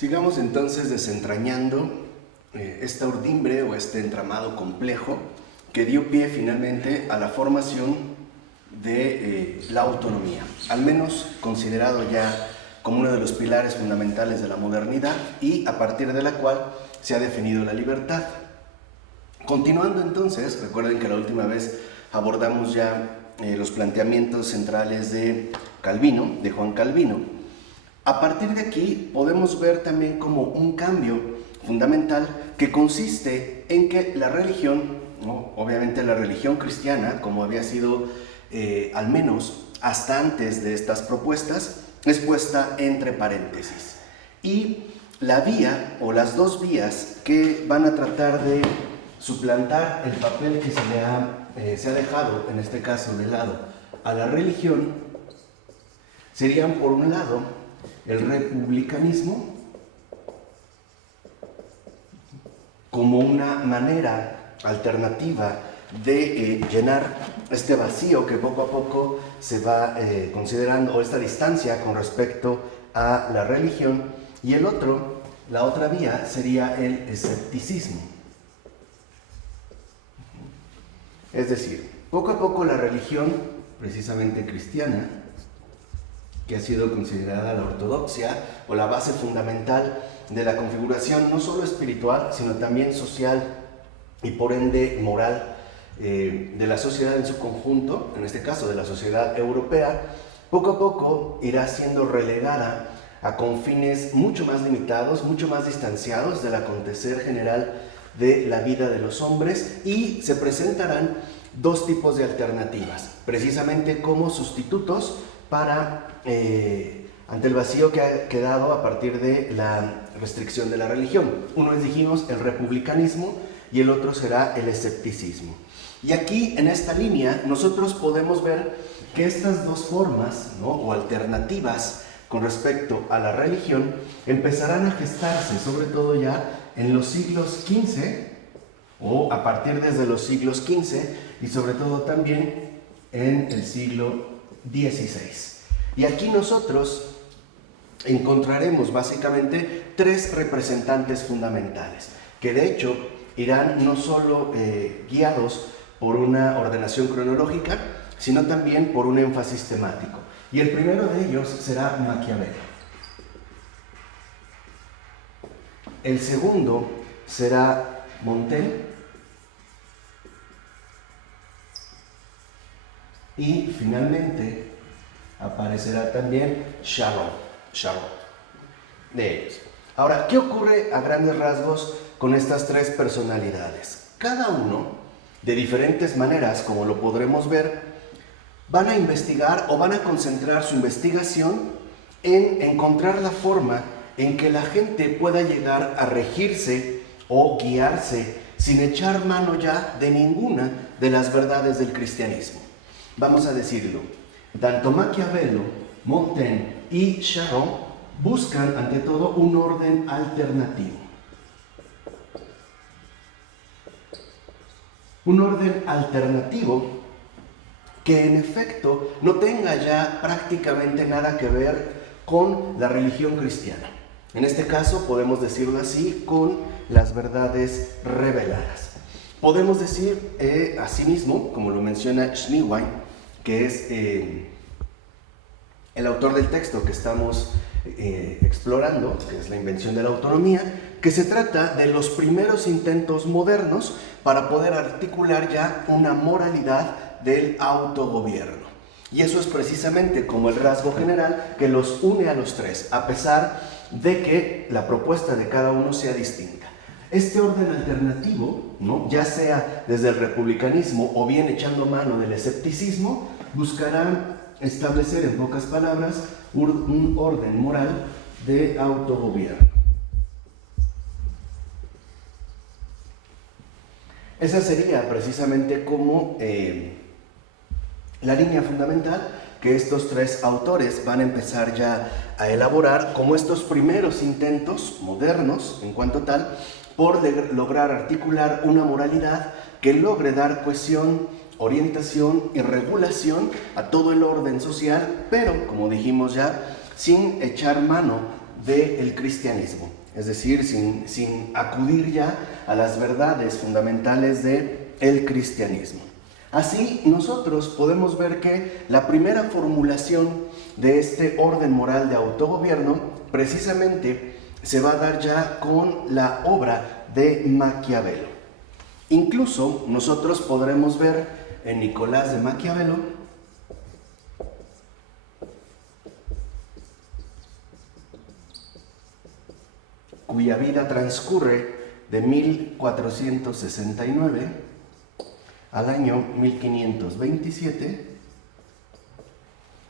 Sigamos entonces desentrañando esta urdimbre o este entramado complejo que dio pie finalmente a la formación de la autonomía, al menos considerado ya como uno de los pilares fundamentales de la modernidad y a partir de la cual se ha definido la libertad. Continuando entonces, recuerden que la última vez abordamos ya los planteamientos centrales de Calvino, de Juan Calvino. A partir de aquí podemos ver también como un cambio fundamental que consiste en que la religión, ¿no? Obviamente la religión cristiana, como había sido al menos hasta antes de estas propuestas, es puesta entre paréntesis. Y la vía o las dos vías que van a tratar de suplantar el papel que se ha dejado, en este caso de lado, a la religión, serían por un lado el republicanismo como una manera alternativa de llenar este vacío que poco a poco se va considerando, o esta distancia con respecto a la religión, y la otra vía sería el escepticismo. Es decir, poco a poco la religión, precisamente cristiana, que ha sido considerada la ortodoxia o la base fundamental de la configuración no solo espiritual, sino también social y por ende moral de la sociedad en su conjunto, en este caso de la sociedad europea, poco a poco irá siendo relegada a confines mucho más limitados, mucho más distanciados del acontecer general de la vida de los hombres, y se presentarán dos tipos de alternativas, precisamente como sustitutos para ante el vacío que ha quedado a partir de la restricción de la religión. Uno es, dijimos, el republicanismo y el otro será el escepticismo. Y aquí, en esta línea, nosotros podemos ver que estas dos formas, ¿no?, o alternativas con respecto a la religión empezarán a gestarse, sobre todo ya en los siglos XV, o a partir desde los siglos XV, y sobre todo también en el siglo XVI. Y aquí nosotros encontraremos básicamente tres representantes fundamentales, que de hecho irán no solo guiados por una ordenación cronológica, sino también por un énfasis temático. Y el primero de ellos será Maquiavelo. El segundo será Montaigne. Y finalmente aparecerá también Charlotte de ellos. Ahora, ¿qué ocurre a grandes rasgos con estas tres personalidades? Cada uno, de diferentes maneras, como lo podremos ver, van a investigar o van a concentrar su investigación en encontrar la forma en que la gente pueda llegar a regirse o guiarse sin echar mano ya de ninguna de las verdades del cristianismo. Vamos a decirlo, tanto Maquiavelo, Montaigne y Charron buscan ante todo un orden alternativo. Un orden alternativo que en efecto no tenga ya prácticamente nada que ver con la religión cristiana. En este caso podemos decirlo así, con las verdades reveladas. Podemos decir asimismo, como lo menciona Schneewine, que es el autor del texto que estamos explorando, que es La invención de la autonomía, que se trata de los primeros intentos modernos para poder articular ya una moralidad del autogobierno. Y eso es precisamente como el rasgo general que los une a los tres, a pesar de que la propuesta de cada uno sea distinta. Este orden alternativo, ¿no?, ya sea desde el republicanismo o bien echando mano del escepticismo, buscará establecer, en pocas palabras, un orden moral de autogobierno. Esa sería precisamente como la línea fundamental que estos tres autores van a empezar ya a elaborar como estos primeros intentos modernos, en cuanto tal, por lograr articular una moralidad que logre dar cohesión, orientación y regulación a todo el orden social, pero, como dijimos ya, sin echar mano del cristianismo, es decir, sin acudir ya a las verdades fundamentales del cristianismo. Así, nosotros podemos ver que la primera formulación de este orden moral de autogobierno precisamente se va a dar ya con la obra de Maquiavelo. Incluso nosotros podremos ver en Nicolás de Maquiavelo cuya vida transcurre de 1469 al año 1527,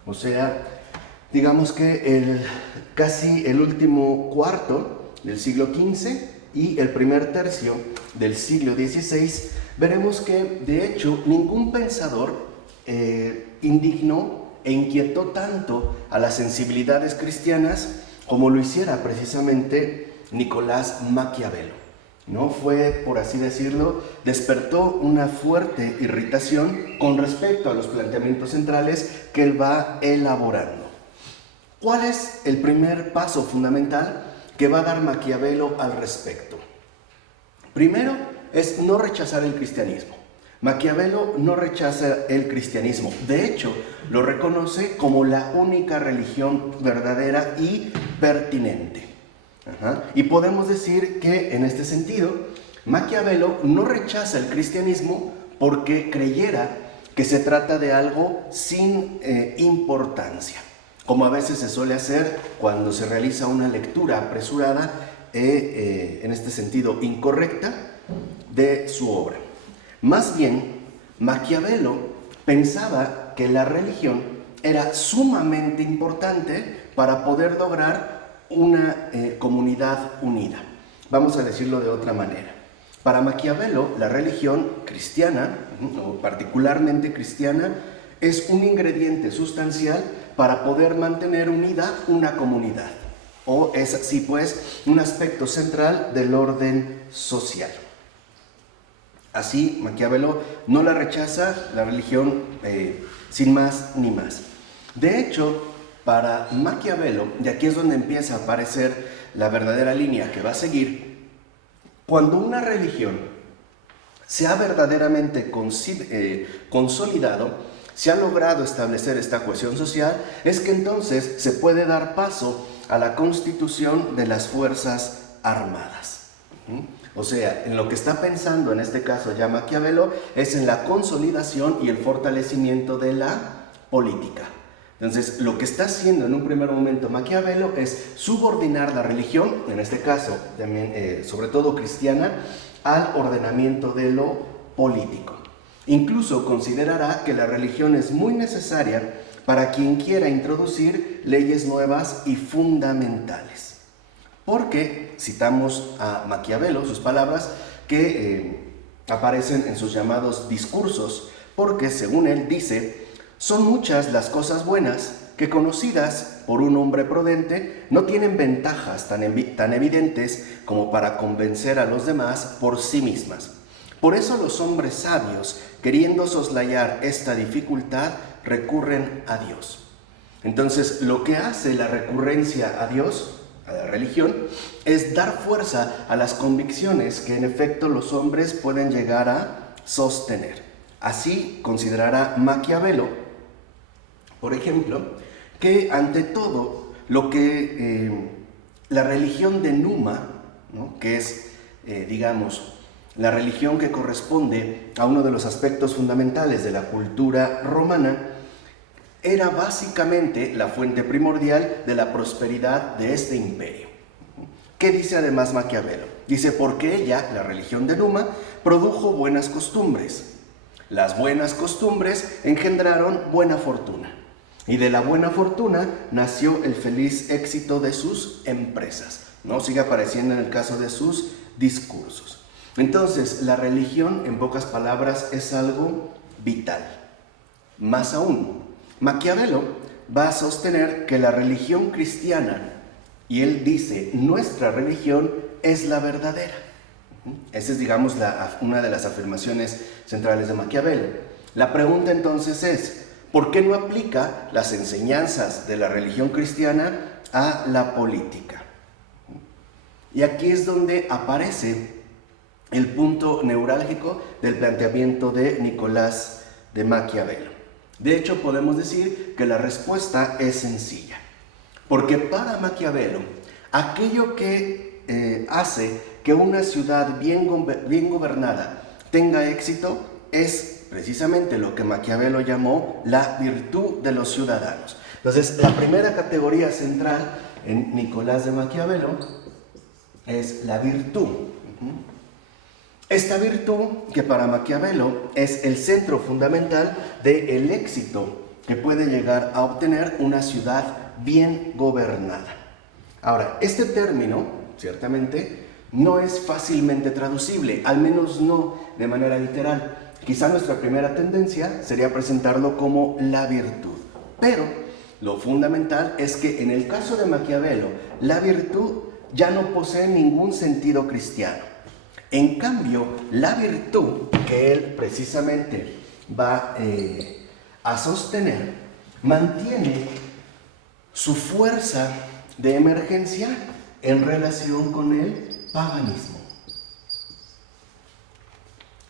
o sea, digamos que casi el último cuarto del siglo XV y el primer tercio del siglo XVI, veremos que de hecho ningún pensador indignó e inquietó tanto a las sensibilidades cristianas como lo hiciera precisamente Nicolás Maquiavelo. ¿No? Fue, por así decirlo, despertó una fuerte irritación con respecto a los planteamientos centrales que él va elaborando. ¿Cuál es el primer paso fundamental que va a dar Maquiavelo al respecto? Primero es no rechazar el cristianismo. Maquiavelo no rechaza el cristianismo, de hecho lo reconoce como la única religión verdadera y pertinente. Y podemos decir que en este sentido Maquiavelo no rechaza el cristianismo porque creyera que se trata de algo sin importancia, como a veces se suele hacer cuando se realiza una lectura apresurada en este sentido incorrecta de su obra. Más bien, Maquiavelo pensaba que la religión era sumamente importante para poder lograr una comunidad unida. Vamos a decirlo de otra manera. Para Maquiavelo, la religión cristiana, o particularmente cristiana, es un ingrediente sustancial para poder mantener unida una comunidad, o es así pues un aspecto central del orden social. Así, Maquiavelo no la rechaza, la religión, sin más ni más. De hecho, para Maquiavelo, y aquí es donde empieza a aparecer la verdadera línea que va a seguir, cuando una religión se ha verdaderamente consolidado, se ha logrado establecer esta cohesión social, es que entonces se puede dar paso a la constitución de las Fuerzas Armadas. O sea, en lo que está pensando en este caso ya Maquiavelo es en la consolidación y el fortalecimiento de la política. Entonces, lo que está haciendo en un primer momento Maquiavelo es subordinar la religión, en este caso también, sobre todo cristiana, al ordenamiento de lo político. Incluso considerará que la religión es muy necesaria para quien quiera introducir leyes nuevas y fundamentales. Porque, citamos a Maquiavelo, sus palabras, que aparecen en sus llamados discursos, porque según él dice: son muchas las cosas buenas que, conocidas por un hombre prudente, no tienen ventajas tan evidentes como para convencer a los demás por sí mismas. Por eso los hombres sabios, queriendo soslayar esta dificultad, recurren a Dios. Entonces, lo que hace la recurrencia a Dios, a la religión, es dar fuerza a las convicciones que en efecto los hombres pueden llegar a sostener. Así considerará Maquiavelo, por ejemplo, que ante todo lo que la religión de Numa, ¿no?, que es, digamos, la religión que corresponde a uno de los aspectos fundamentales de la cultura romana, era básicamente la fuente primordial de la prosperidad de este imperio. ¿Qué dice además Maquiavelo? Dice: porque ella, la religión de Numa, produjo buenas costumbres. Las buenas costumbres engendraron buena fortuna. Y de la buena fortuna nació el feliz éxito de sus empresas. ¿No? Sigue apareciendo en el caso de sus discursos. Entonces, la religión, en pocas palabras, es algo vital. Más aún, Maquiavelo va a sostener que la religión cristiana, y él dice: nuestra religión es la verdadera. Esa es, digamos, una de las afirmaciones centrales de Maquiavelo. La pregunta entonces es: ¿por qué no aplica las enseñanzas de la religión cristiana a la política? Y aquí es donde aparece el punto neurálgico del planteamiento de Nicolás de Maquiavelo. De hecho, podemos decir que la respuesta es sencilla, porque para Maquiavelo, aquello que hace que una ciudad bien gobernada tenga éxito es precisamente lo que Maquiavelo llamó la virtud de los ciudadanos. Entonces, la primera categoría central en Nicolás de Maquiavelo es la virtud. Esta virtud, que para Maquiavelo es el centro fundamental del éxito que puede llegar a obtener una ciudad bien gobernada. Ahora, este término, ciertamente, no es fácilmente traducible, al menos no de manera literal. Quizá nuestra primera tendencia sería presentarlo como la virtud, pero lo fundamental es que en el caso de Maquiavelo, la virtud ya no posee ningún sentido cristiano. En cambio, la virtud que él precisamente va a sostener mantiene su fuerza de emergencia en relación con el paganismo.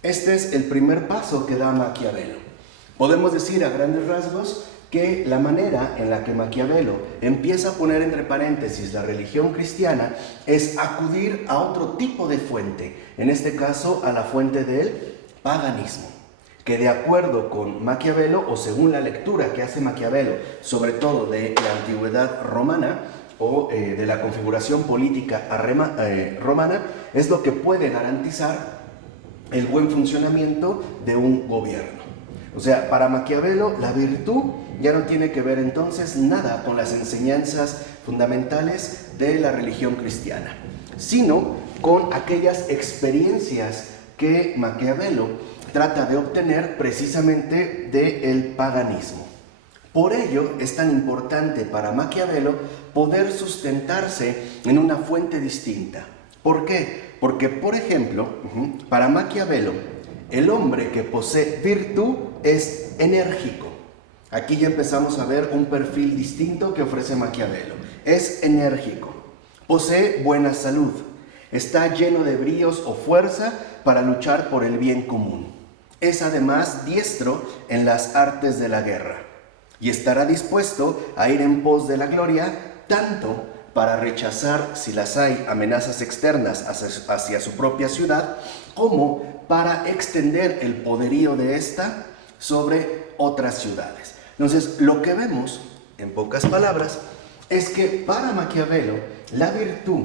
Este es el primer paso que da Maquiavelo. Podemos decir a grandes rasgos que la manera en la que Maquiavelo empieza a poner entre paréntesis la religión cristiana es acudir a otro tipo de fuente, en este caso a la fuente del paganismo, que de acuerdo con Maquiavelo, o según la lectura que hace Maquiavelo, sobre todo de la antigüedad romana o de la configuración política romana, es lo que puede garantizar el buen funcionamiento de un gobierno. O sea, para Maquiavelo la virtud ya no tiene que ver entonces nada con las enseñanzas fundamentales de la religión cristiana, sino con aquellas experiencias que Maquiavelo trata de obtener precisamente del paganismo. Por ello es tan importante para Maquiavelo poder sustentarse en una fuente distinta. ¿Por qué? Porque, por ejemplo, para Maquiavelo, el hombre que posee virtud es enérgico. Aquí ya empezamos a ver un perfil distinto que ofrece Maquiavelo. Es enérgico, posee buena salud, está lleno de bríos o fuerza para luchar por el bien común. Es además diestro en las artes de la guerra y estará dispuesto a ir en pos de la gloria tanto para rechazar, si las hay, amenazas externas hacia su propia ciudad, como para extender el poderío de ésta sobre otras ciudades. Entonces, lo que vemos, en pocas palabras, es que para Maquiavelo, la virtud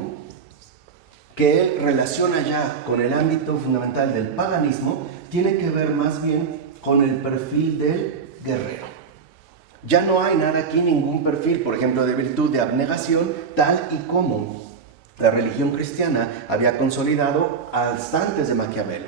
que él relaciona ya con el ámbito fundamental del paganismo, tiene que ver más bien con el perfil del guerrero. Ya no hay nada aquí, ningún perfil, por ejemplo, de virtud de abnegación, tal y como la religión cristiana había consolidado hasta antes de Maquiavelo.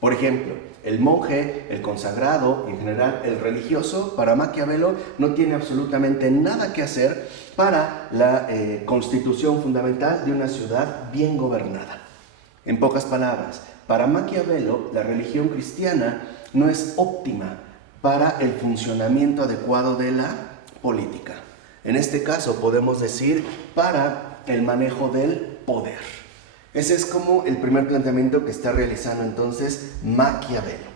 Por ejemplo, el monje, el consagrado, en general el religioso, para Maquiavelo no tiene absolutamente nada que hacer para la constitución fundamental de una ciudad bien gobernada. En pocas palabras, para Maquiavelo la religión cristiana no es óptima para el funcionamiento adecuado de la política. En este caso podemos decir para el manejo del poder. Ese es como el primer planteamiento que está realizando entonces Maquiavelo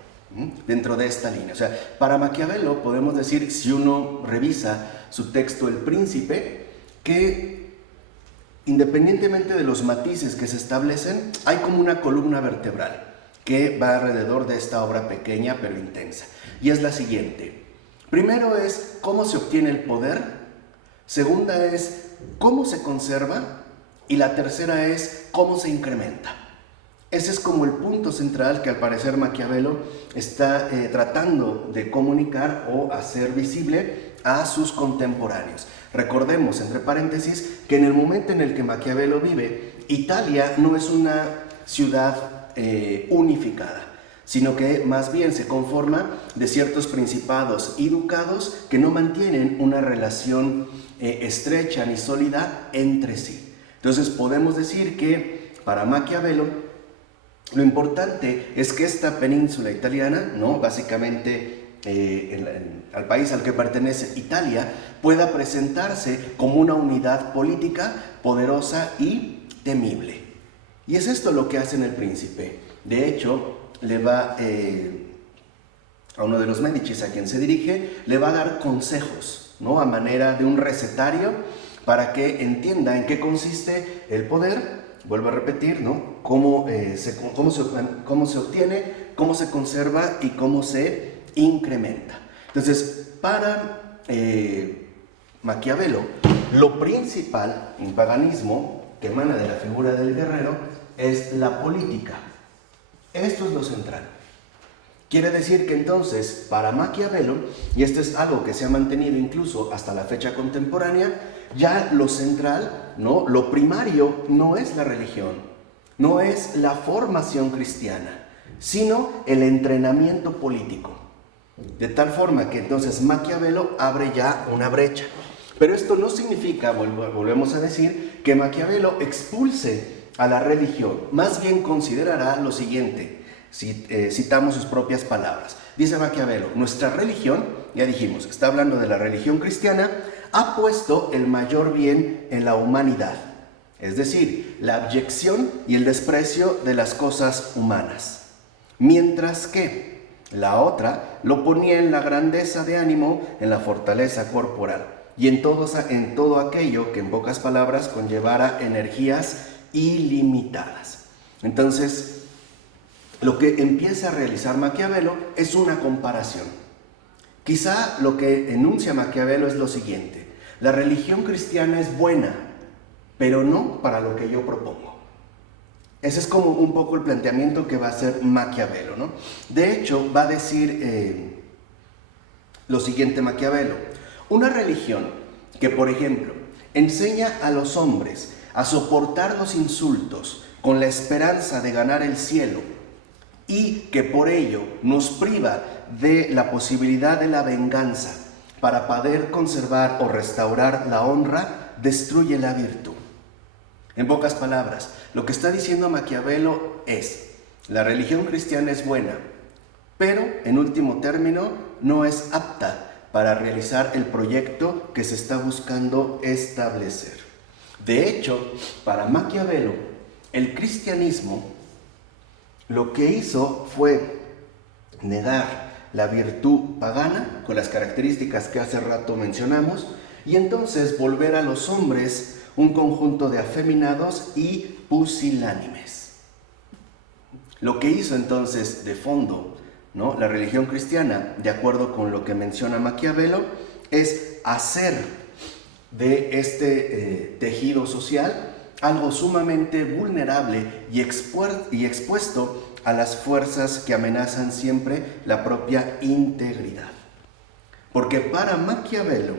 dentro de esta línea. O sea, para Maquiavelo podemos decir, si uno revisa su texto El Príncipe, que independientemente de los matices que se establecen, hay como una columna vertebral que va alrededor de esta obra pequeña pero intensa. Y es la siguiente. Primero es cómo se obtiene el poder, segunda es cómo se conserva y la tercera es cómo se incrementa. Ese es como el punto central que al parecer Maquiavelo está tratando de comunicar o hacer visible a sus contemporáneos. Recordemos, entre paréntesis, que en el momento en el que Maquiavelo vive, Italia no es una ciudad unificada, sino que más bien se conforma de ciertos principados y ducados que no mantienen una relación estrecha ni sólida entre sí. Entonces podemos decir que para Maquiavelo lo importante es que esta península italiana, ¿no? Básicamente al país al que pertenece Italia, pueda presentarse como una unidad política poderosa y temible. Y es esto lo que hace en El Príncipe. De hecho, le va a uno de los Médicis a quien se dirige, le va a dar consejos, ¿no? A manera de un recetario para que entienda en qué consiste el poder. Vuelvo a repetir, ¿no? Cómo se obtiene, cómo se conserva y cómo se incrementa. Entonces, para Maquiavelo, lo principal en paganismo que emana de la figura del guerrero es la política. Esto es lo central. Quiere decir que entonces, para Maquiavelo, y esto es algo que se ha mantenido incluso hasta la fecha contemporánea, ya lo central, ¿no? Lo primario no es la religión, no es la formación cristiana, sino el entrenamiento político. De tal forma que entonces Maquiavelo abre ya una brecha. Pero esto no significa, volvemos a decir, que Maquiavelo expulse a la religión. Más bien considerará lo siguiente, citamos sus propias palabras. Dice Maquiavelo, nuestra religión, ya dijimos, está hablando de la religión cristiana, ha puesto el mayor bien en la humanidad, es decir, la abyección y el desprecio de las cosas humanas, mientras que la otra lo ponía en la grandeza de ánimo, en la fortaleza corporal y en todo aquello que en pocas palabras conllevara energías ilimitadas. Entonces, lo que empieza a realizar Maquiavelo es una comparación. Quizá lo que enuncia Maquiavelo es lo siguiente: la religión cristiana es buena, pero no para lo que yo propongo. Ese es como un poco el planteamiento que va a hacer Maquiavelo, ¿no? De hecho, va a decir lo siguiente Maquiavelo: una religión que, por ejemplo, enseña a los hombres a soportar los insultos con la esperanza de ganar el cielo y que por ello nos priva de la posibilidad de la venganza para poder conservar o restaurar la honra, destruye la virtud. En pocas palabras, lo que está diciendo Maquiavelo es: la religión cristiana es buena, pero en último término no es apta para realizar el proyecto que se está buscando establecer. De hecho, para Maquiavelo, el cristianismo lo que hizo fue negar la virtud pagana, con las características que hace rato mencionamos, y entonces volver a los hombres un conjunto de afeminados y pusilánimes. Lo que hizo entonces de fondo, ¿no?, la religión cristiana, de acuerdo con lo que menciona Maquiavelo, es hacer de este tejido social algo sumamente vulnerable y expuesto a las fuerzas que amenazan siempre la propia integridad. Porque para Maquiavelo,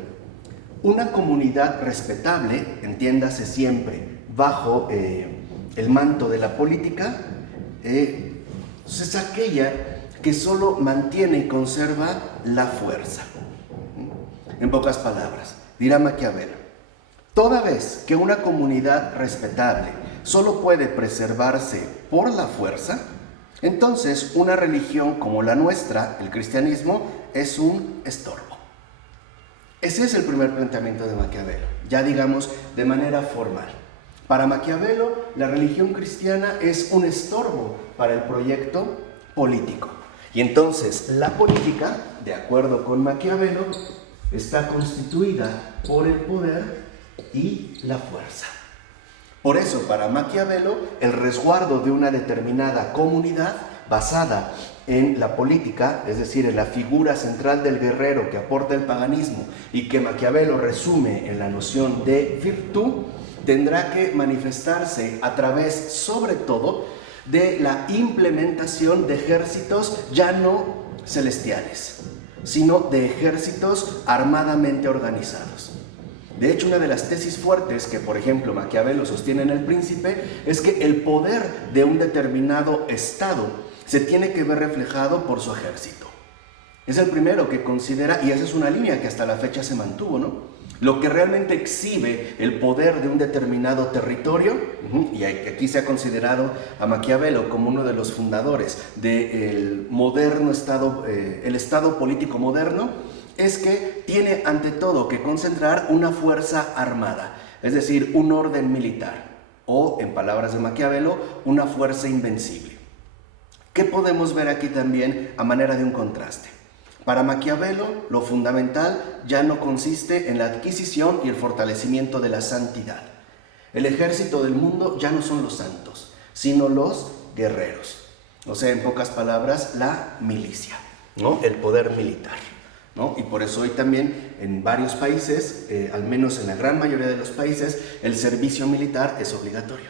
una comunidad respetable, entiéndase siempre bajo el manto de la política, es aquella que solo mantiene y conserva la fuerza. En pocas palabras, dirá Maquiavelo: toda vez que una comunidad respetable solo puede preservarse por la fuerza, entonces una religión como la nuestra, el cristianismo, es un estorbo. Ese es el primer planteamiento de Maquiavelo, ya digamos de manera formal. Para Maquiavelo, la religión cristiana es un estorbo para el proyecto político. Y entonces la política, de acuerdo con Maquiavelo, está constituida por el poder y la fuerza. Por eso, para Maquiavelo, el resguardo de una determinada comunidad basada en la política, es decir, en la figura central del guerrero que aporta el paganismo y que Maquiavelo resume en la noción de virtud, tendrá que manifestarse a través, sobre todo, de la implementación de ejércitos ya no celestiales, sino de ejércitos armadamente organizados. De hecho, una de las tesis fuertes que, por ejemplo, Maquiavelo sostiene en El Príncipe es que el poder de un determinado estado se tiene que ver reflejado por su ejército. Es el primero que considera, y esa es una línea que hasta la fecha se mantuvo, ¿no? Lo que realmente exhibe el poder de un determinado territorio, y aquí se ha considerado a Maquiavelo como uno de los fundadores del moderno estado, el estado político moderno, es que tiene ante todo que concentrar una fuerza armada, es decir, un orden militar. o, en palabras de Maquiavelo, una fuerza invencible. ¿Qué podemos ver aquí también a manera de un contraste? Para Maquiavelo, lo fundamental ya no consiste en la adquisición y el fortalecimiento de la santidad. El ejército del mundo ya no son los santos, sino los guerreros. O sea, en pocas palabras, la milicia, ¿no? El poder militar, ¿no? Y por eso hoy también en varios países, al menos en la gran mayoría de los países, el servicio militar es obligatorio.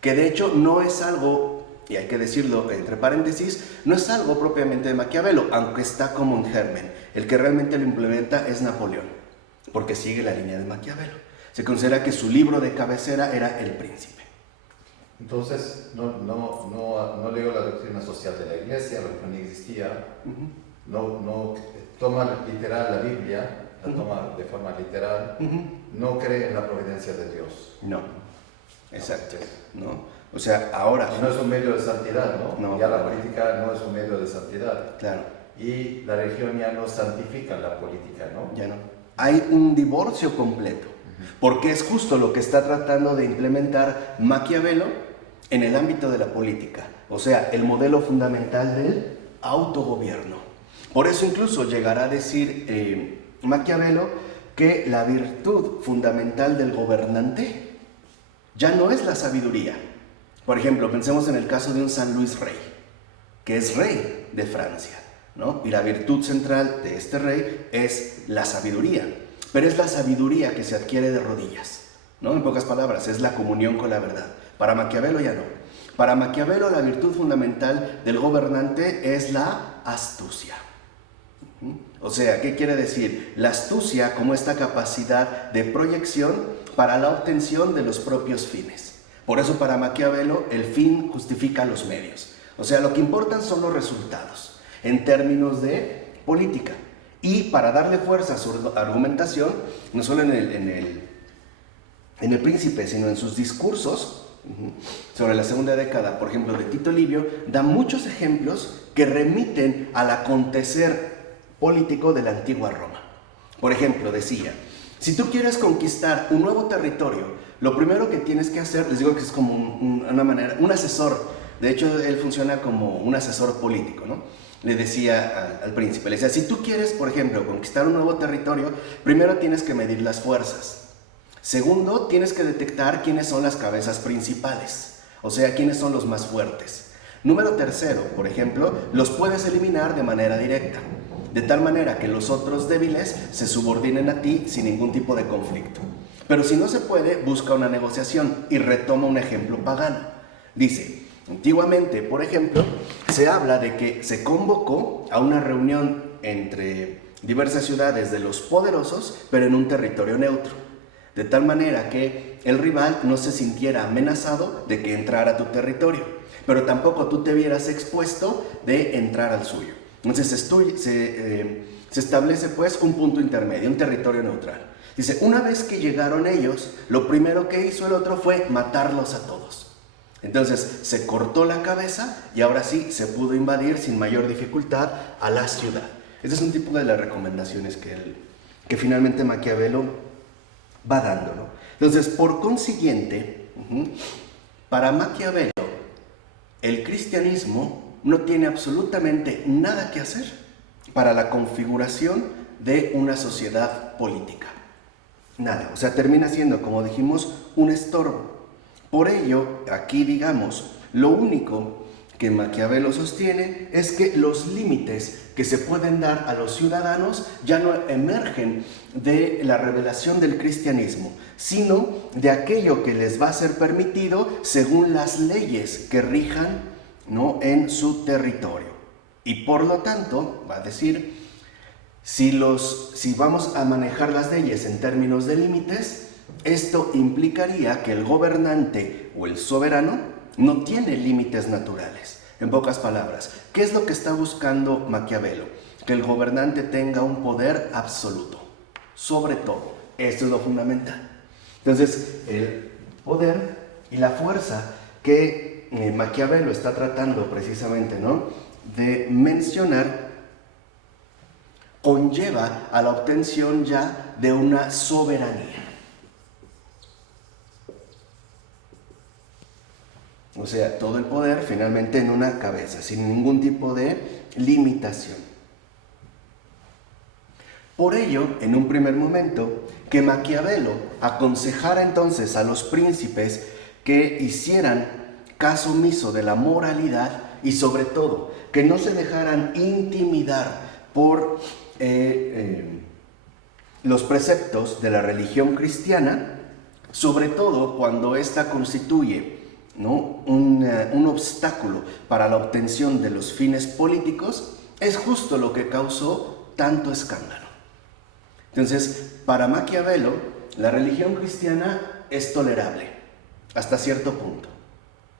Que de hecho no es algo, y hay que decirlo entre paréntesis, no es algo propiamente de Maquiavelo, aunque está como en germen. El que realmente lo implementa es Napoleón, porque sigue la línea de Maquiavelo. Se considera que su libro de cabecera era El Príncipe. Entonces, no leo la doctrina social de la Iglesia, porque no existía. No toma literal la Biblia, la toma de forma literal. No cree en la providencia de Dios. No, exacto, ¿no? O sea, ahora... No es un medio de santidad, ¿no? No, ya la política no es un medio de santidad. Claro. Y la religión ya no santifica la política, ¿no? Ya no. Hay un divorcio completo, porque es justo lo que está tratando de implementar Maquiavelo en el ámbito de la política. O sea, el modelo fundamental del autogobierno. Por eso incluso llegará a decir Maquiavelo que la virtud fundamental del gobernante ya no es la sabiduría. Por ejemplo, pensemos en el caso de un San Luis Rey, que es rey de Francia, ¿no? Y la virtud central de este rey es la sabiduría, pero es la sabiduría que se adquiere de rodillas, ¿no? En pocas palabras, es la comunión con la verdad. Para Maquiavelo ya no. Para Maquiavelo la virtud fundamental del gobernante es la astucia. O sea, ¿qué quiere decir? La astucia como esta capacidad de proyección para la obtención de los propios fines. Por eso para Maquiavelo el fin justifica los medios. O sea, lo que importan son los resultados en términos de política. Y para darle fuerza a su argumentación, no solo en el Príncipe, sino en sus discursos sobre la segunda década, por ejemplo, de Tito Livio, da muchos ejemplos que remiten al acontecer político de la antigua Roma. Por ejemplo, decía, si tú quieres conquistar un nuevo territorio, lo primero que tienes que hacer, les digo que es como un asesor, de hecho él funciona como un asesor político, ¿no? Le decía al príncipe, le decía, si tú quieres, por ejemplo, conquistar un nuevo territorio, primero tienes que medir las fuerzas. Segundo, tienes que detectar quiénes son las cabezas principales, o sea, quiénes son los más fuertes. Número tercero, por ejemplo, los puedes eliminar de manera directa, de tal manera que los otros débiles se subordinen a ti sin ningún tipo de conflicto. Pero si no se puede, busca una negociación y retoma un ejemplo pagano. Dice, antiguamente, por ejemplo, se habla de que se convocó a una reunión entre diversas ciudades de los poderosos, pero en un territorio neutro, de tal manera que el rival no se sintiera amenazado de que entrara a tu territorio, pero tampoco tú te vieras expuesto de entrar al suyo. Entonces se establece pues un punto intermedio, un territorio neutral. Dice, una vez que llegaron ellos, lo primero que hizo el otro fue matarlos a todos. Entonces se cortó la cabeza y ahora sí se pudo invadir sin mayor dificultad a la ciudad. Este es un tipo de las recomendaciones que finalmente Maquiavelo va dando, ¿no? Entonces, por consiguiente, para Maquiavelo, el cristianismo no tiene absolutamente nada que hacer para la configuración de una sociedad política. Nada, o sea, termina siendo, como dijimos, un estorbo. Por ello, aquí digamos, lo único que Maquiavelo sostiene es que los límites que se pueden dar a los ciudadanos ya no emergen de la revelación del cristianismo, sino de aquello que les va a ser permitido según las leyes que rijan, ¿no?, en su territorio. Y por lo tanto, va a decir, si vamos a manejar las leyes en términos de límites, esto implicaría que el gobernante o el soberano no tiene límites naturales. En pocas palabras, ¿qué es lo que está buscando Maquiavelo? Que el gobernante tenga un poder absoluto, sobre todo. Esto es lo fundamental. Entonces, el poder y la fuerza que Maquiavelo está tratando precisamente, ¿no?, de mencionar, conlleva a la obtención ya de una soberanía. O sea, todo el poder finalmente en una cabeza, sin ningún tipo de limitación. Por ello, en un primer momento, que Maquiavelo aconsejara entonces a los príncipes que hicieran caso omiso de la moralidad y sobre todo que no se dejaran intimidar por los preceptos de la religión cristiana, sobre todo cuando ésta constituye, ¿no?, un obstáculo para la obtención de los fines políticos, es justo lo que causó tanto escándalo. Entonces, para Maquiavelo, la religión cristiana es tolerable hasta cierto punto,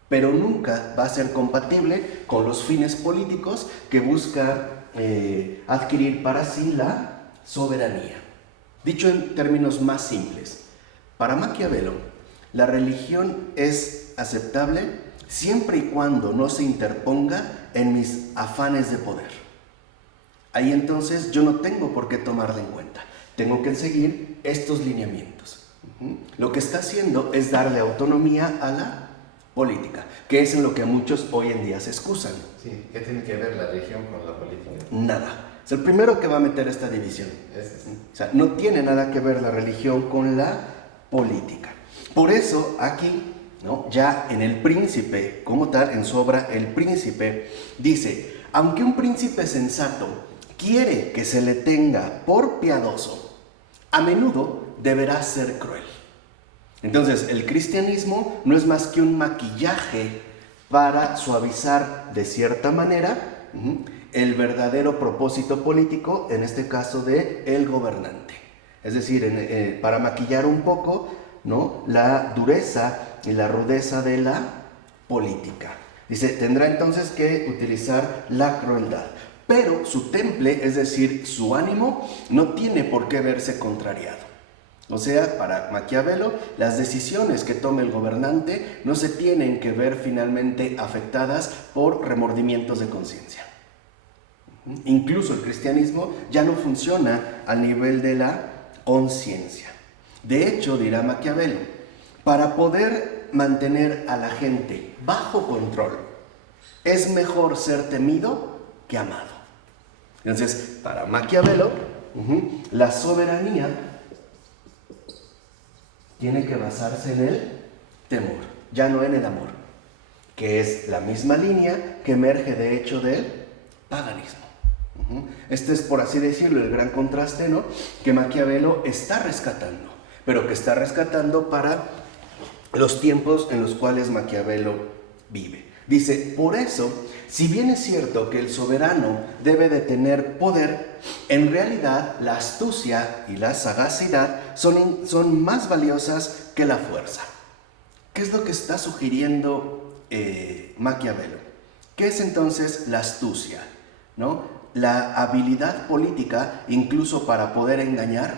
pero nunca va a ser compatible con los fines políticos que busca adquirir para sí la soberanía. Dicho en términos más simples, para Maquiavelo, la religión es aceptable siempre y cuando no se interponga en mis afanes de poder. Ahí entonces yo no tengo por qué tomarla en cuenta. Tengo que seguir estos lineamientos. Lo que está haciendo es darle autonomía a la política, que es en lo que muchos hoy en día se excusan. Sí, ¿qué tiene que ver la religión con la política? Nada. Es el primero que va a meter esta división. O sea, no tiene nada que ver la religión con la política. Por eso aquí, ¿no?, ya en El Príncipe, como tal, en su obra El Príncipe, dice: aunque un príncipe sensato quiere que se le tenga por piadoso, a menudo deberá ser cruel. Entonces, el cristianismo no es más que un maquillaje para suavizar de cierta manera el verdadero propósito político, en este caso de el gobernante. Es decir, para maquillar un poco, ¿no?, la dureza y la rudeza de la política. Dice, tendrá entonces que utilizar la crueldad. Pero su temple, es decir, su ánimo, no tiene por qué verse contrariado. O sea, para Maquiavelo, las decisiones que tome el gobernante no se tienen que ver finalmente afectadas por remordimientos de conciencia. Incluso el cristianismo ya no funciona al nivel de la conciencia. De hecho, dirá Maquiavelo, para poder mantener a la gente bajo control, es mejor ser temido que amado. Entonces, para Maquiavelo, la soberanía tiene que basarse en el temor, ya no en el amor, que es la misma línea que emerge de hecho del paganismo. Este es, por así decirlo, el gran contraste, ¿no?, que Maquiavelo está rescatando, pero que está rescatando para los tiempos en los cuales Maquiavelo vive. Dice, por eso, si bien es cierto que el soberano debe de tener poder, en realidad la astucia y la sagacidad son más valiosas que la fuerza. ¿Qué es lo que está sugiriendo Maquiavelo? ¿Qué es entonces la astucia, ¿no? La habilidad política, incluso para poder engañar,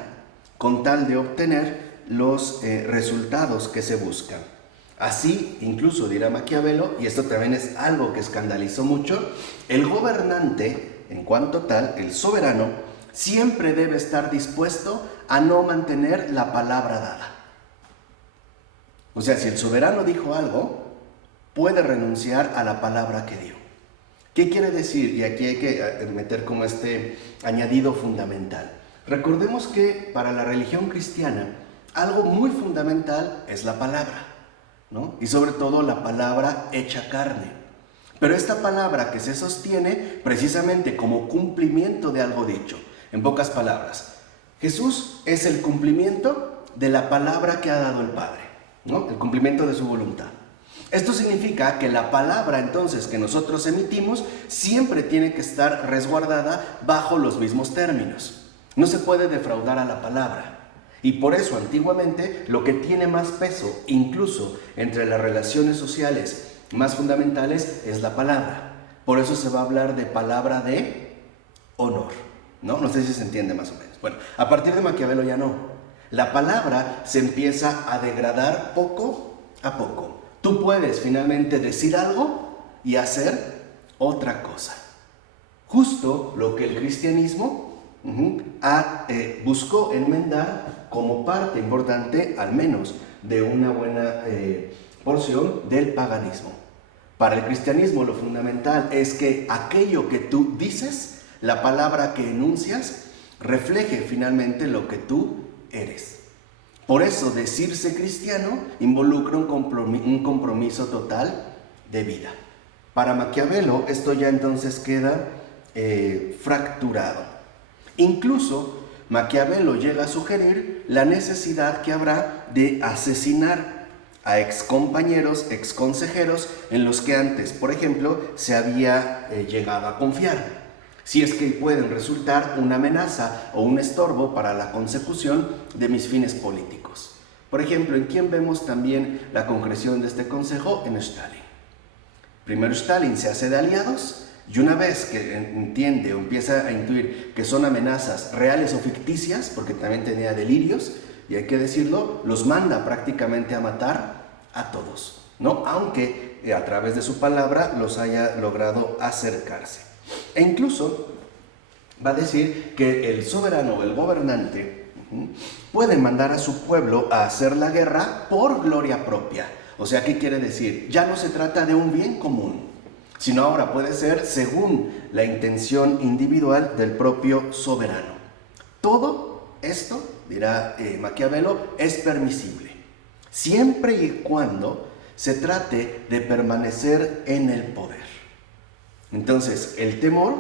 con tal de obtener los resultados que se buscan. Así, incluso dirá Maquiavelo, y esto también es algo que escandalizó mucho, el gobernante, en cuanto tal, el soberano, siempre debe estar dispuesto a no mantener la palabra dada. O sea, si el soberano dijo algo, puede renunciar a la palabra que dio. ¿Qué quiere decir? Y aquí hay que meter como este añadido fundamental. Recordemos que para la religión cristiana, algo muy fundamental es la palabra, ¿no? Y sobre todo la palabra hecha carne. Pero esta palabra que se sostiene precisamente como cumplimiento de algo dicho. En pocas palabras, Jesús es el cumplimiento de la palabra que ha dado el Padre, ¿no? El cumplimiento de su voluntad. Esto significa que la palabra entonces que nosotros emitimos siempre tiene que estar resguardada bajo los mismos términos. No se puede defraudar a la palabra. Y por eso antiguamente lo que tiene más peso, incluso entre las relaciones sociales más fundamentales, es la palabra. Por eso se va a hablar de palabra de honor, ¿no? No sé si se entiende más o menos. Bueno, a partir de Maquiavelo ya no. La palabra se empieza a degradar poco a poco. Tú puedes finalmente decir algo y hacer otra cosa. Justo lo que el cristianismo buscó enmendar como parte importante, al menos, de una buena porción del paganismo. Para el cristianismo lo fundamental es que aquello que tú dices, la palabra que enuncias, refleje finalmente lo que tú eres. Por eso decirse cristiano involucra un compromiso total de vida. Para Maquiavelo esto ya entonces queda fracturado. Incluso Maquiavelo llega a sugerir la necesidad que habrá de asesinar a excompañeros, exconsejeros en los que antes, por ejemplo, se había llegado a confiar, si es que pueden resultar una amenaza o un estorbo para la consecución de mis fines políticos. Por ejemplo, ¿en quién vemos también la concreción de este consejo? En Stalin. Primero Stalin se hace de aliados y una vez que entiende o empieza a intuir que son amenazas reales o ficticias, porque también tenía delirios, y hay que decirlo, los manda prácticamente a matar a todos, ¿no? Aunque a través de su palabra los haya logrado acercarse. E incluso va a decir que el soberano o el gobernante puede mandar a su pueblo a hacer la guerra por gloria propia. O sea, ¿qué quiere decir? Ya no se trata de un bien común, sino ahora puede ser según la intención individual del propio soberano. Todo esto, dirá Maquiavelo, es permisible, siempre y cuando se trate de permanecer en el poder. Entonces, el temor,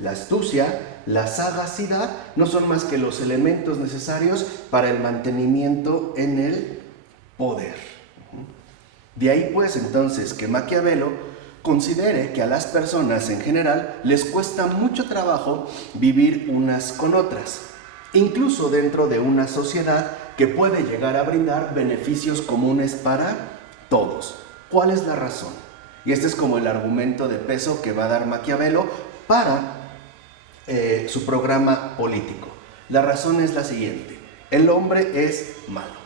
la astucia, la sagacidad no son más que los elementos necesarios para el mantenimiento en el poder. De ahí pues entonces que Maquiavelo considere que a las personas en general les cuesta mucho trabajo vivir unas con otras, incluso dentro de una sociedad que puede llegar a brindar beneficios comunes para todos. ¿Cuál es la razón? Y este es como el argumento de peso que va a dar Maquiavelo para su programa político. La razón es la siguiente: el hombre es malo.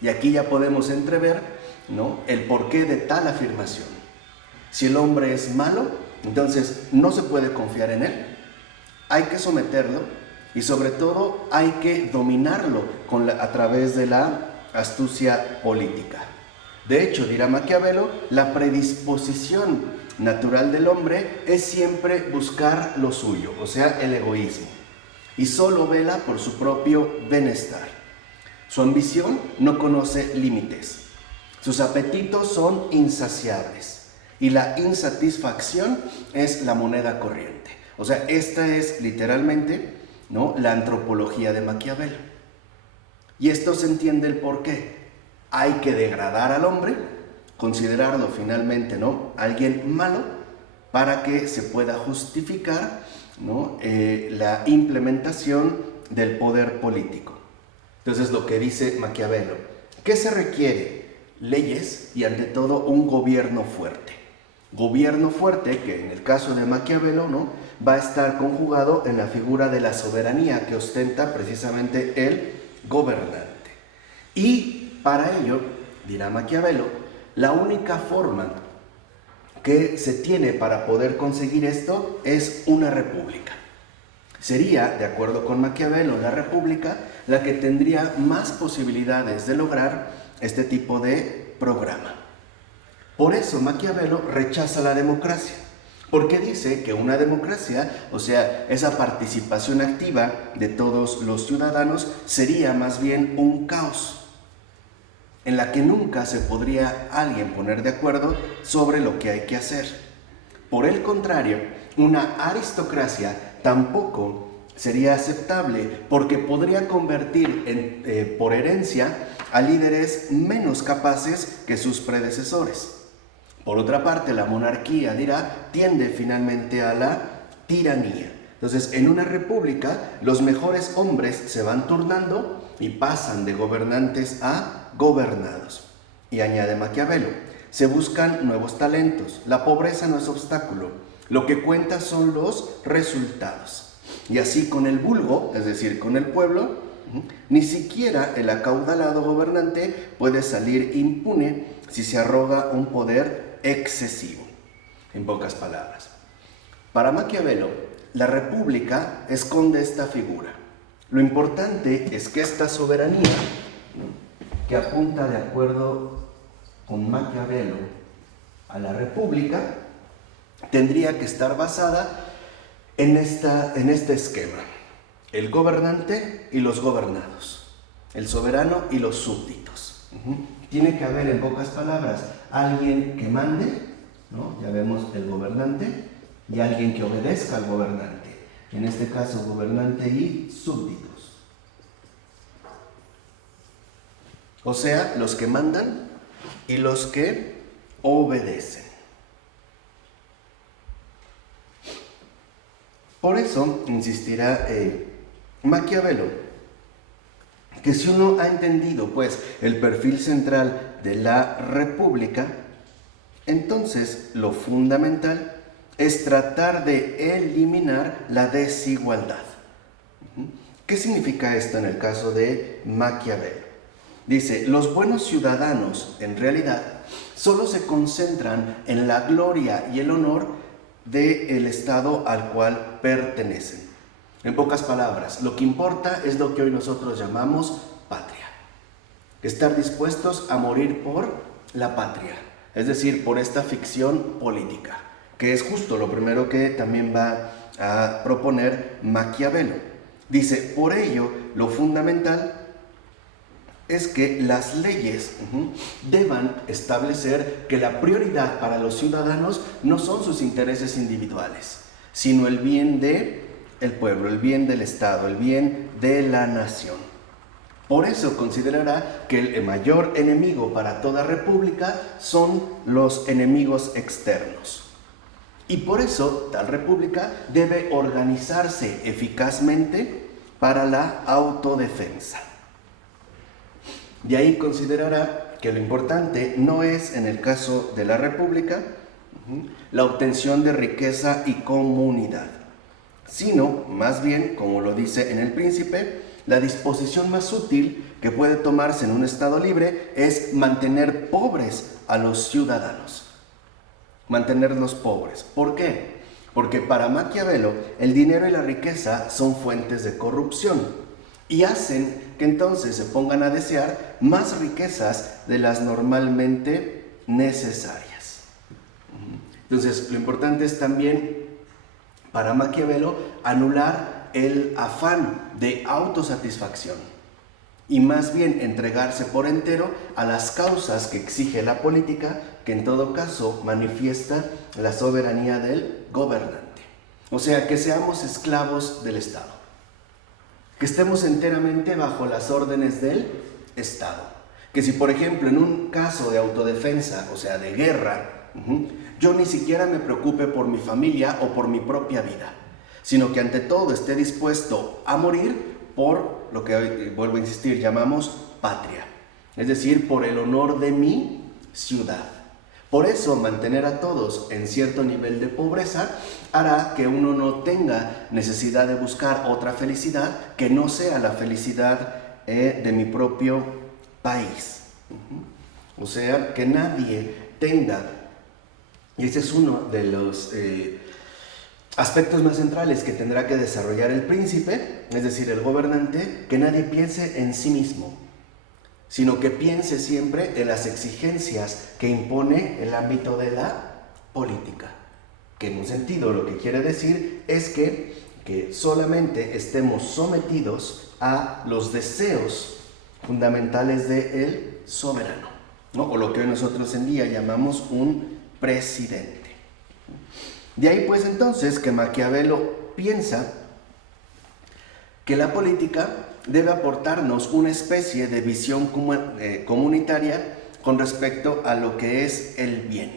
Y aquí ya podemos entrever, ¿no?, el porqué de tal afirmación. Si el hombre es malo, entonces no se puede confiar en él, hay que someterlo y sobre todo hay que dominarlo a través de la astucia política. De hecho, dirá Maquiavelo, la predisposición natural del hombre es siempre buscar lo suyo, o sea, el egoísmo, y solo vela por su propio bienestar. Su ambición no conoce límites, sus apetitos son insaciables y la insatisfacción es la moneda corriente. O sea, esta es literalmente, ¿no?, la antropología de Maquiavelo. Y esto se entiende el por qué. Hay que degradar al hombre, considerarlo finalmente, ¿no?, alguien malo, para que se pueda justificar, ¿no?, la implementación del poder político. Entonces, lo que dice Maquiavelo, ¿qué se requiere? Leyes y ante todo un gobierno fuerte. Gobierno fuerte que en el caso de Maquiavelo, ¿no?, va a estar conjugado en la figura de la soberanía que ostenta precisamente el gobernante. Y para ello, dirá Maquiavelo, la única forma que se tiene para poder conseguir esto es una república. Sería, de acuerdo con Maquiavelo, la república la que tendría más posibilidades de lograr este tipo de programa. Por eso Maquiavelo rechaza la democracia, porque dice que una democracia, o sea, esa participación activa de todos los ciudadanos, sería más bien un caos, en la que nunca se podría alguien poner de acuerdo sobre lo que hay que hacer. Por el contrario, una aristocracia tampoco sería aceptable, porque podría convertir por herencia a líderes menos capaces que sus predecesores. Por otra parte, la monarquía, dirá, tiende finalmente a la tiranía. Entonces, en una república, los mejores hombres se van turnando y pasan de gobernantes a gobernados. Y añade Maquiavelo, se buscan nuevos talentos, la pobreza no es obstáculo, lo que cuenta son los resultados. Y así con el vulgo, es decir, con el pueblo, ni siquiera el acaudalado gobernante puede salir impune si se arroga un poder excesivo. En pocas palabras, para Maquiavelo, la república esconde esta figura. Lo importante es que esta soberanía, que apunta de acuerdo con Maquiavelo a la República tendría que estar basada en este esquema: el gobernante y los gobernados, el soberano y los súbditos. Tiene que haber, en pocas palabras, alguien que mande, ¿no? Ya vemos el gobernante, y alguien que obedezca al gobernante, en este caso gobernante y súbditos. O sea, los que mandan y los que obedecen. Por eso insistirá Maquiavelo que si uno ha entendido pues el perfil central de la República, entonces lo fundamental es tratar de eliminar la desigualdad. ¿Qué significa esto en el caso de Maquiavelo? Dice, los buenos ciudadanos en realidad solo se concentran en la gloria y el honor del Estado al cual pertenecen. En pocas palabras, lo que importa es lo que hoy nosotros llamamos patria. Estar dispuestos a morir por la patria, es decir, por esta ficción política, que es justo lo primero que también va a proponer Maquiavelo. Dice, por ello, lo fundamental es que las leyes deban establecer que la prioridad para los ciudadanos no son sus intereses individuales, sino el bien del pueblo, el bien del Estado, el bien de la nación. Por eso considerará que el mayor enemigo para toda república son los enemigos externos. Y por eso tal república debe organizarse eficazmente para la autodefensa. De ahí considerará que lo importante no es, en el caso de la república, la obtención de riqueza y comunidad, sino más bien, como lo dice en El Príncipe, la disposición más útil que puede tomarse en un Estado libre es mantener pobres a los ciudadanos. Mantenerlos pobres. ¿Por qué? Porque para Maquiavelo el dinero y la riqueza son fuentes de corrupción y hacen que entonces se pongan a desear más riquezas de las normalmente necesarias. Entonces, lo importante es también para Maquiavelo anular el afán de autosatisfacción y más bien entregarse por entero a las causas que exige la política, que en todo caso manifiesta la soberanía del gobernante. O sea, que seamos esclavos del Estado, que estemos enteramente bajo las órdenes del Estado. Que si, por ejemplo, en un caso de autodefensa, o sea, de guerra, yo ni siquiera me preocupe por mi familia o por mi propia vida, sino que ante todo esté dispuesto a morir por lo que hoy, vuelvo a insistir, llamamos patria, es decir, por el honor de mi ciudad. Por eso, mantener a todos en cierto nivel de pobreza hará que uno no tenga necesidad de buscar otra felicidad que no sea la felicidad de mi propio país. O sea, que nadie tenga, y ese es uno de los aspectos más centrales que tendrá que desarrollar el príncipe, es decir, el gobernante, que nadie piense en sí mismo, sino que piense siempre en las exigencias que impone el ámbito de la política. Que en un sentido lo que quiere decir es que solamente estemos sometidos a los deseos fundamentales del soberano, ¿no? O lo que hoy nosotros en día llamamos un presidente. De ahí pues entonces que Maquiavelo piensa que la política debe aportarnos una especie de visión comunitaria con respecto a lo que es el bien,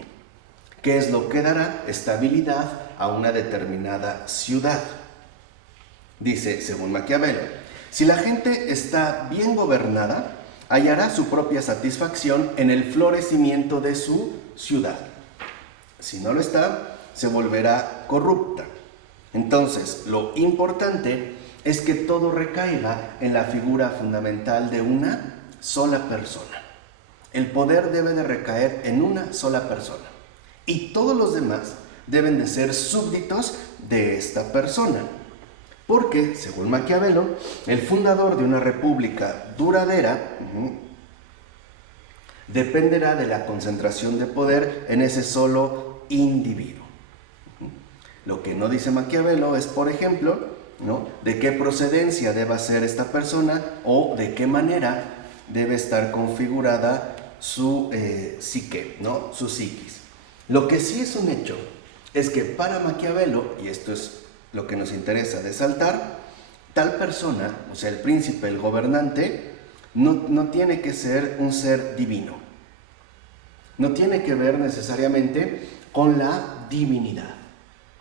que es lo que dará estabilidad a una determinada ciudad. Dice, según Maquiavelo, si la gente está bien gobernada, hallará su propia satisfacción en el florecimiento de su ciudad. Si no lo está, se volverá corrupta. Entonces, lo importante es que todo recaiga en la figura fundamental de una sola persona. El poder debe de recaer en una sola persona y todos los demás deben de ser súbditos de esta persona. Porque, según Maquiavelo, el fundador de una república duradera dependerá de la concentración de poder en ese solo individuo. Lo que no dice Maquiavelo es, por ejemplo, ¿no?, de qué procedencia deba ser esta persona o de qué manera debe estar configurada su psique, ¿no?, su psiquis. Lo que sí es un hecho es que para Maquiavelo, y esto es lo que nos interesa resaltar, tal persona, o sea, el príncipe, el gobernante, no tiene que ser un ser divino. No tiene que ver necesariamente con la divinidad.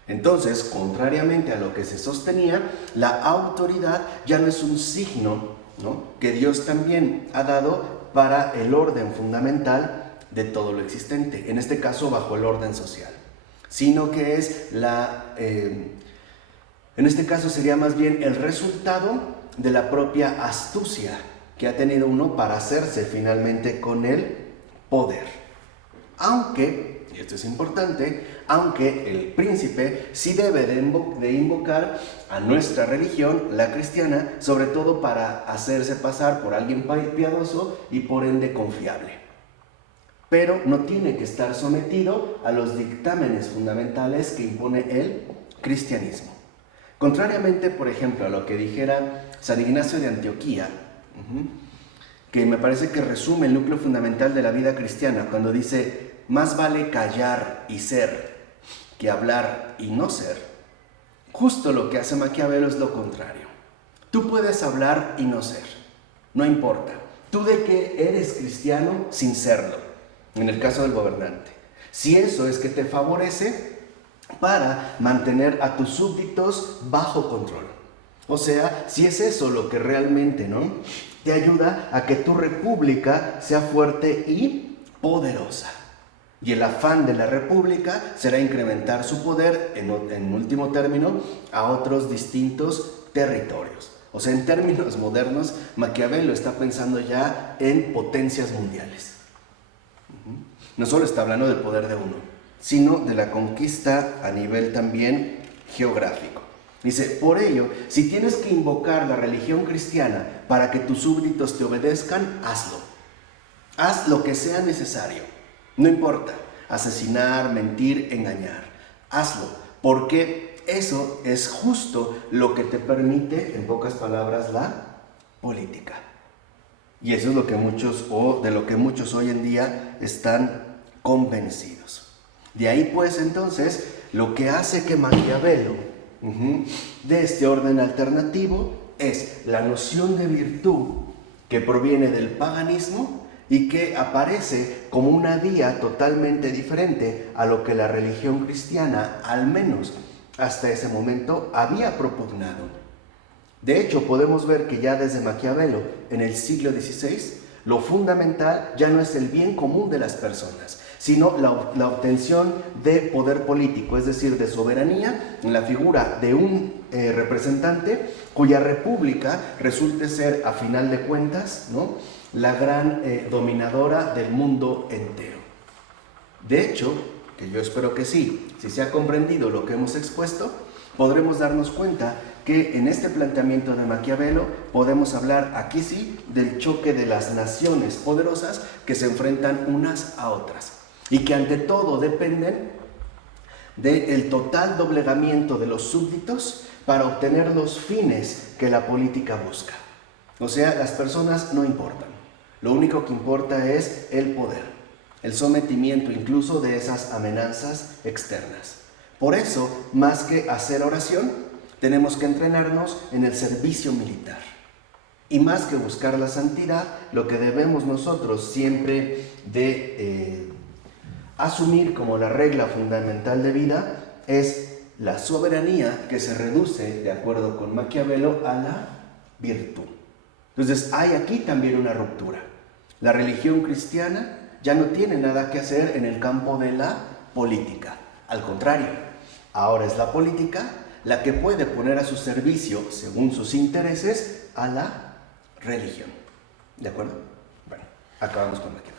Entonces, contrariamente a lo que se sostenía, la autoridad ya no es un signo, ¿no?, que Dios también ha dado para el orden fundamental de todo lo existente, en este caso bajo el orden social, sino que es en este caso sería más bien el resultado de la propia astucia que ha tenido uno para hacerse finalmente con el poder. Aunque, y esto es importante, aunque el príncipe sí debe de invocar a nuestra religión, la cristiana, sobre todo para hacerse pasar por alguien piadoso y por ende confiable. Pero no tiene que estar sometido a los dictámenes fundamentales que impone el cristianismo. Contrariamente, por ejemplo, a lo que dijera San Ignacio de Antioquía, que me parece que resume el núcleo fundamental de la vida cristiana, cuando dice: más vale callar y ser que hablar y no ser. Justo lo que hace Maquiavelo es lo contrario. Tú puedes hablar y no ser, no importa. Tú de que eres cristiano sin serlo, en el caso del gobernante. Si eso es que te favorece para mantener a tus súbditos bajo control. O sea, si es eso lo que realmente, ¿no?, te ayuda a que tu república sea fuerte y poderosa. Y el afán de la república será incrementar su poder, en último término, a otros distintos territorios. O sea, en términos modernos, Maquiavelo está pensando ya en potencias mundiales. No solo está hablando del poder de uno, sino de la conquista a nivel también geográfico. Dice: por ello, si tienes que invocar la religión cristiana para que tus súbditos te obedezcan, hazlo. Haz lo que sea necesario. No importa, asesinar, mentir, engañar. Hazlo, porque eso es justo lo que te permite, en pocas palabras, la política. Y eso es lo que muchos, o de lo que muchos hoy en día están convencidos. De ahí pues entonces lo que hace que Maquiavelo de este orden alternativo es la noción de virtud que proviene del paganismo y que aparece como una vía totalmente diferente a lo que la religión cristiana, al menos hasta ese momento, había propugnado. De hecho, podemos ver que ya desde Maquiavelo, en el siglo XVI, lo fundamental ya no es el bien común de las personas, sino la obtención de poder político, es decir, de soberanía en la figura de un representante cuya república resulte ser, a final de cuentas, ¿no?, la gran dominadora del mundo entero. De hecho, que yo espero que sí, si se ha comprendido lo que hemos expuesto, podremos darnos cuenta que en este planteamiento de Maquiavelo podemos hablar, aquí sí, del choque de las naciones poderosas que se enfrentan unas a otras y que ante todo dependen del total doblegamiento de los súbditos para obtener los fines que la política busca. O sea, las personas no importan, lo único que importa es el poder, el sometimiento incluso de esas amenazas externas. Por eso, más que hacer oración, tenemos que entrenarnos en el servicio militar. Y más que buscar la santidad, lo que debemos nosotros siempre de asumir como la regla fundamental de vida es la soberanía, que se reduce, de acuerdo con Maquiavelo, a la virtud. Entonces hay aquí también una ruptura. La religión cristiana ya no tiene nada que hacer en el campo de la política. Al contrario, ahora es la política la que puede poner a su servicio, según sus intereses, a la religión. ¿De acuerdo? Bueno, acabamos con Maquiavelo.